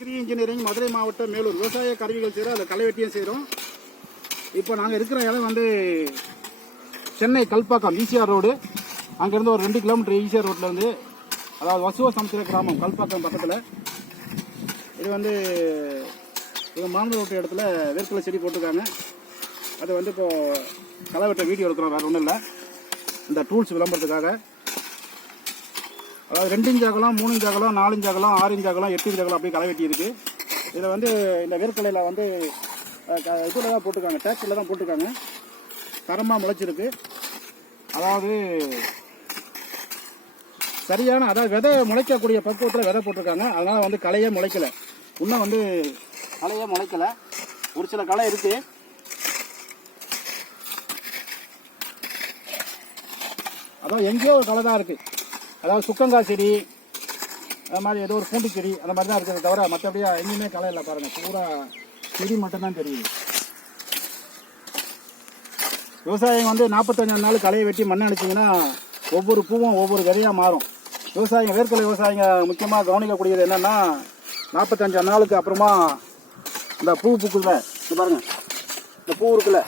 Agri engineering Madurai மாவட்டம் மேலூர். விவசாய கருவிகள் செய்கிறோம் அதில் களைவெட்டியும் செய்கிறோம் இப்போ நாங்கள் இருக்கிற இடம் வந்து சென்னை கல்பாக்கம் ஈசிஆர் ரோடு. அங்கேருந்து ஒரு ரெண்டு கிலோமீட்டர் ஈசிஆர் ரோட்லேருந்து அதாவது வசுவ சமுத்திர கிராமம் கல்பாக்கம் பக்கத்தில். இது வந்து இது மாநில ரோட்டு இடத்துல வேர்க்கலை செடி போட்டிருக்காங்க. அது வந்து இப்போ களை வெட்ட வீடியோ எடுக்கிறோம் வேறு ஒன்றும் இல்லை. இந்த டூல்ஸ் விளம்பரத்துக்காக. அதாவது ரெண்டு இன்ச் அகலம் மூணு இன்ச் அகலம் நாலு இன்ச் அகலம் ஆறு இன்ச் அகலம் எட்டு இன்ச் அகலம் அப்படியே களை வெட்டி இருக்கு இதில் வந்து இந்த வேர்க்கலையில் வந்து இதில் தான் போட்டிருக்காங்க டேக்ஸில் தான் போட்டிருக்காங்க. தரமாக முளைச்சிருக்கு. அதாவது சரியான அதாவது விதை முளைக்கக்கூடிய பக்குவத்தில் விதை போட்டிருக்காங்க. அதனால் வந்து களையே முளைக்கல. இன்னும் வந்து களையே முளைக்கலை. ஒரு சில களை இருக்கு. அதான் எங்கேயோ ஒரு களை தான் இருக்குது அதாவது சுக்கங்காய் செடி அது மாதிரி ஏதோ ஒரு பூண்டு செடி அந்த மாதிரி தான் இருக்குது தவிர மற்றபடியா எங்கேயுமே களை இல்லை பாருங்கள் பூரா செடி மட்டும்தான் தெரியுது. விவசாயம் வந்து நாற்பத்தஞ்சு நாள் களையை வெட்டி மண் அடிச்சிங்கன்னா ஒவ்வொரு பூவும் ஒவ்வொரு விதையாக மாறும். விவசாயிங்க வேர்க்கலை விவசாயிங்க முக்கியமாக கவனிக்கக்கூடியது என்னென்னா நாற்பத்தஞ்சு நாளுக்கு அப்புறமா இந்த பூ பூக்குதுல இது பாருங்கள் இந்த பூ இருக்குல்ல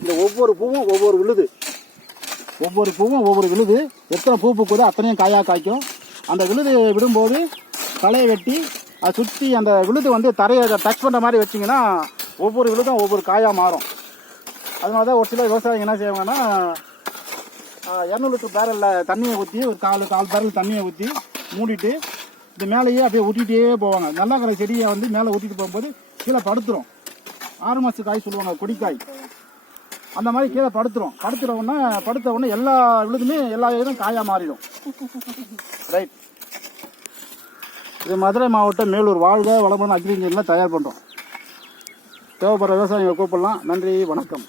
இந்த ஒவ்வொரு பூவும் ஒவ்வொரு விழுது. ஒவ்வொரு பூவும் ஒவ்வொரு விழுது. எத்தனை பூ பூக்குதோ அத்தனையும் காயாக காய்க்கும். அந்த விழுது விடும்போது களையை வெட்டி அதை சுற்றி அந்த விழுது வந்து தரையை டச் பண்ணுற மாதிரி வச்சிங்கன்னா ஒவ்வொரு விழுதும் ஒவ்வொரு காயாக மாறும். அதனால தான் ஒரு சில விவசாயிங்க என்ன செய்வாங்கன்னா இரநூறு லிட்டர் பேரலில் தண்ணியை ஊற்றி ஒரு கால் கால் பேரல் தண்ணியை ஊற்றி மூடிட்டு இந்த மேலேயே அப்படியே ஊட்டிகிட்டே போவாங்க. நல்லா இருக்கிற செடியை வந்து மேலே ஊற்றிட்டு போகும்போது கீழே படுத்துரும். ஆறு மாதத்து காய் சொல்லுவாங்க கொடிக்காய். அந்த மாதிரி கீழே படுத்துரும். படுத்துற உடனே படுத்த உடனே எல்லா விழுதுமே எல்லா இதுவும் காயாக மாறிடும். ரைட் இது மதுரை மாவட்டம் மேலூர். வாழ்க வளமான அக்ரி இன்ஜினியரில் தயார் பண்ணுறோம் தேவைப்படுற விவசாயிகளை கூப்பிடலாம். நன்றி வணக்கம்.